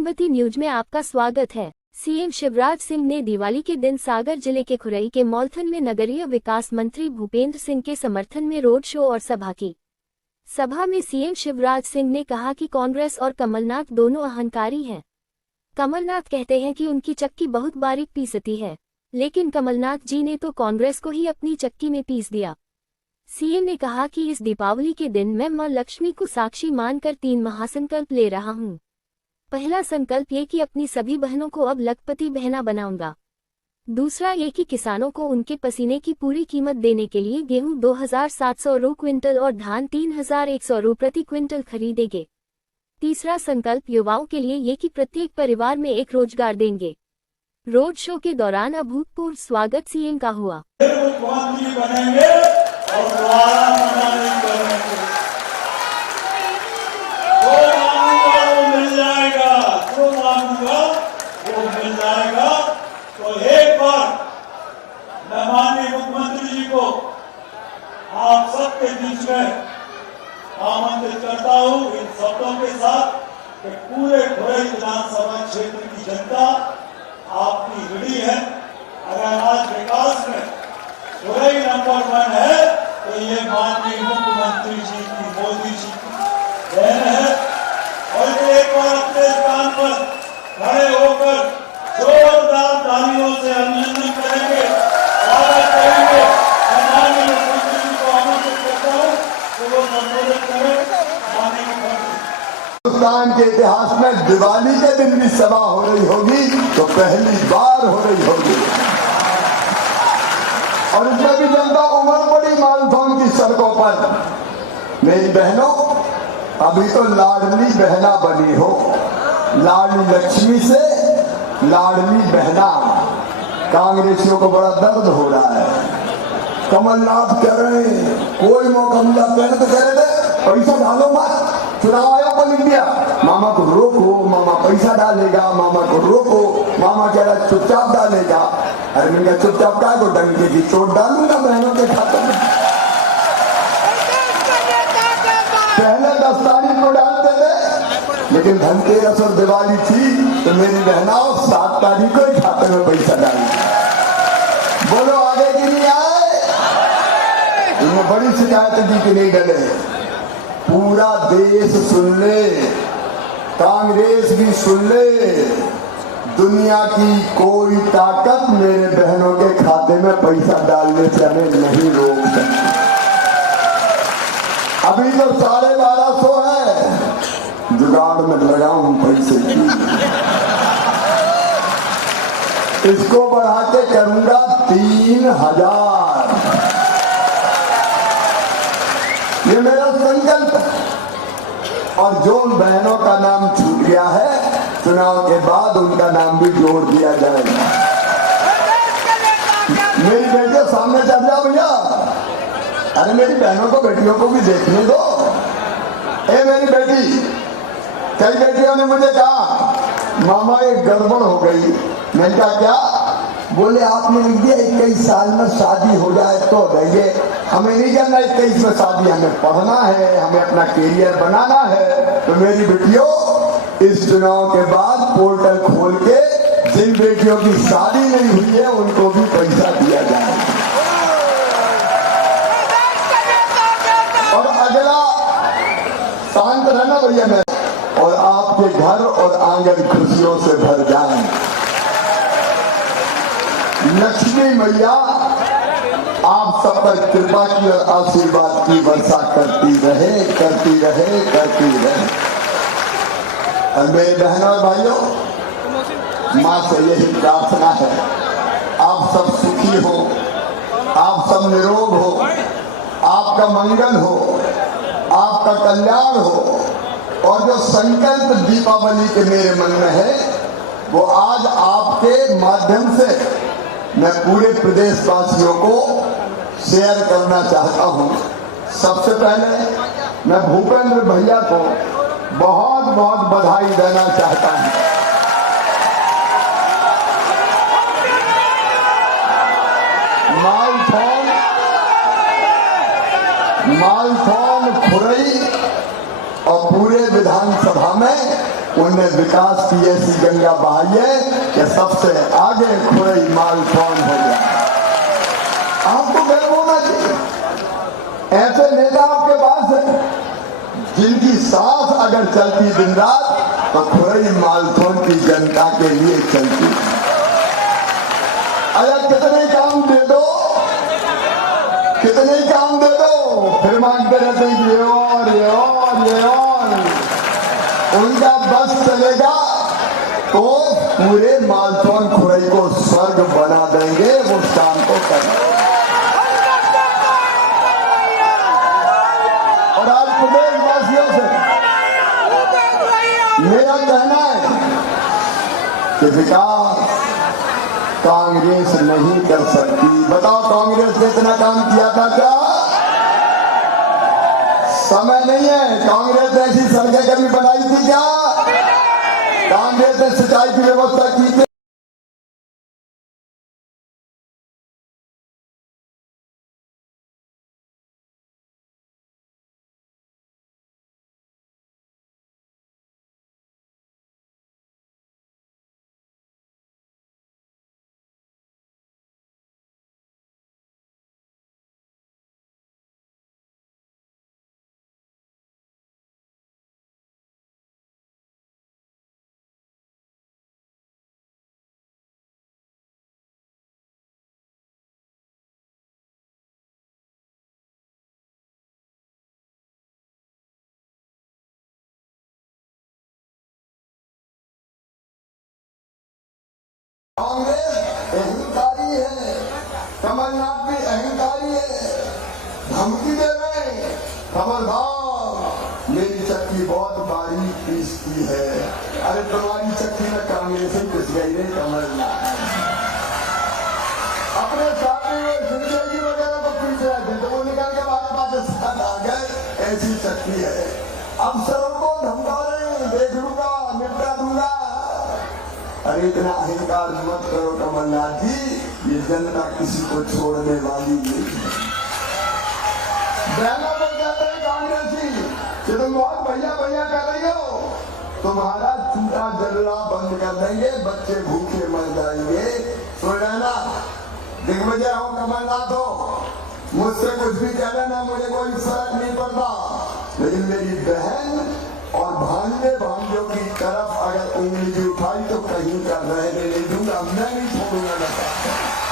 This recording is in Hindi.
नवीनवती न्यूज में आपका स्वागत है। सीएम शिवराज सिंह ने दिवाली के दिन सागर जिले के खुरई के मौलथन में नगरीय विकास मंत्री भूपेंद्र सिंह के समर्थन में रोड शो और सभा की। सभा में सीएम शिवराज सिंह ने कहा कि कांग्रेस और कमलनाथ दोनों अहंकारी हैं। कमलनाथ कहते हैं कि उनकी चक्की बहुत बारीक पीसती है, लेकिन कमलनाथ जी ने तो कांग्रेस को ही अपनी चक्की में पीस दिया। सीएम ने कहा कि इस दीपावली के दिन मैं मां लक्ष्मी को साक्षी मानकर 3 महासंकल्प ले रहा हूं। पहला संकल्प ये कि अपनी सभी बहनों को अब लखपति बहना बनाऊंगा। दूसरा ये कि किसानों को उनके पसीने की पूरी कीमत देने के लिए गेहूं 2700 रु क्विंटल और धान 3100 रु प्रति क्विंटल खरीदेंगे। तीसरा संकल्प युवाओं के लिए ये कि प्रत्येक परिवार में एक रोजगार देंगे। रोड शो के दौरान अभूतपूर्व स्वागत सीएम का हुआ। माननीय मुख्यमंत्री जी को आप सबके बीच में आमंत्रित करता हूं इन शब्दों के साथ कि पूरे खुरई विधानसभा क्षेत्र की जनता आपकी ऋणी है। अगर आज विकास में खुरई नंबर 1 है तो ये माननीय मुख्यमंत्री जी की, मोदी जी की देन है। और एक बार अपने स्थान पर खड़े होकर जोरदार तालियों से अभिनंदन करेंगे, स्वागत करेंगे। माननीय मुख्यमंत्री जी को आमंत्रित करता हूं तो वो संबोधित करें। माननीय मुख्यमंत्री, हिंदुस्तान के इतिहास में दिवाली के दिन भी सभा हो रही होगी तो पहली बार हो रही होगी, और इसमें भी जनता उमड़ पड़ी मालथौन की सड़कों पर। मेरी बहनों, अभी तो लाडली बहना बनी हो, लाडली लक्ष्मी से लाडली बहना। कांग्रेसियों को बड़ा दर्द हो रहा है। कमलनाथ कह रहे हैं कोई मौका मिला पहले तो कह रहे थे पैसा डालो मत, चुनाव आयोग को लिख दिया मामा को रोको, मामा पैसा डालेगा, मामा को रोको। मामा कह रहा चुपचाप डालेगा। अरे मैंने कहा चुपचाप का को डंके की चोट डालूंगा बहनों के खाते में। पहले 10 तारीख को डालते थे, लेकिन धनतेरस और दिवाली थी तो मेरी बहनाओं 7 तारीख को ही खाते में पैसा डाली। बोलो आगे की नहीं आए? इन्हें बड़ी शिकायत दी कि नहीं डले। पूरा देश सुन ले, कांग्रेस भी सुन ले, दुनिया की कोई ताकत मेरे बहनों के खाते में पैसा डालने से हमें नहीं रोक सकती। अभी तो 1250 है, जुगाड़ में लगा हूं पैसे की। इसको बढ़ा के करूंगा 3000। ये मेरा संकल्प है। और जो उन बहनों का नाम छूट गया है, चुनाव के बाद उनका नाम भी जोड़ दिया जाएगा। मेरी बेटियों सामने चल जाओ भैया। अरे मेरी बहनों को, बेटियों को भी देखने दो। ए मेरी बेटी, कई बेटियों ने मुझे कहा मामा एक गड़बड़ हो गई। मैंने कहा क्या? बोले आपने लिख दिया 21 साल में शादी हो जाए तो रहिए। हमें नहीं करना 21 में शादी, हमें पढ़ना है, हमें अपना कैरियर बनाना है। तो मेरी बेटियों, इस चुनाव के बाद पोर्टल खोल के जिन बेटियों की शादी नहीं हुई है उनको भी पैसा दिया जाए। और अगला शांत रहना भैया मैं, और आपके घर और आंगन खुशियों से भर जाए। लक्ष्मी मैया आप सब पर कृपा की और आशीर्वाद की वर्षा करती रहे, करती रहे, करती रहे। और मेरे बहनों और भाइयों, मां से यही प्रार्थना है, आप सब सुखी हो, आप सब निरोग हो, आपका मंगल हो, आपका कल्याण हो। और जो संकल्प दीपावली के मेरे मन में है, वो आज आपके माध्यम से मैं पूरे प्रदेशवासियों को शेयर करना चाहता हूं। सबसे पहले मैं भूपेंद्र भैया को बहुत बहुत बधाई देना चाहता हूं। मालथौन खुरई और पूरे विधानसभा में उनने विकास की ऐसी गंगा बहाई है कि सबसे आगे खुरई मालथौन हो गया। आपको गर्व होना चाहिए। ऐसे नेता आपके पास है जिनकी सांस अगर चलती दिन रात तो खुरई मालथौन की जनता के लिए चलती। अगर कितने काम दे दो, कितने काम दे दो, फिर मांगते रहते हैं ये और ये और ये और। उनका बस चलेगा तो पूरे मालथौन खुरई को स्वर्ग बना देंगे, वो काम को करेंगे। और आज प्रदेशवासियों से मेरा कहना है कि विकास कांग्रेस नहीं कर सकती। बताओ कांग्रेस ने इतना काम किया था क्या? समय नहीं है। कांग्रेस ने ऐसी सड़कें कभी बनाई थी क्या? कांग्रेस ने सिंचाई की व्यवस्था की थी? कांग्रेस अहंकारी है, कमलनाथ भी अहंकारी है, धमकी दे रहे हैं। खबरदार, मेरी चक्की बहुत बारीक पीसती है। अरे तुम्हारी चक्की में कांग्रेस ही पिस गई रे कमलनाथ। अपने साथी में सिंचाई वगैरह को पीस रहे थे तो वो निकल के हमारे पास आ गए। ऐसी चक्की है। अफसरों को धमका रहे हैं, देख लूंगा, निपटा दूंगा। अरे इतना अहंकार मत करो कमलनाथ जी, ये जनता किसी को छोड़ने वाली नहीं है। बहनों को कहते हैं कांग्रेसी कि तुम बहुत भैया भैया कर रही हो, तुम्हारा चूटा जलना बंद कर देंगे, बच्चे भूखे मर जाएंगे। सुन लेना, दिग्विजय हो कमलनाथ हो, मुझसे कुछ भी कह लेना, मुझे कोई फर्क नहीं पड़ता। लेकिन मेरी बहन और भांजे भांजों की तरफ अगर उंगली भी उठाई तो कहीं का रहने नहीं दूंगा, मैं नहीं छोड़ूंगा।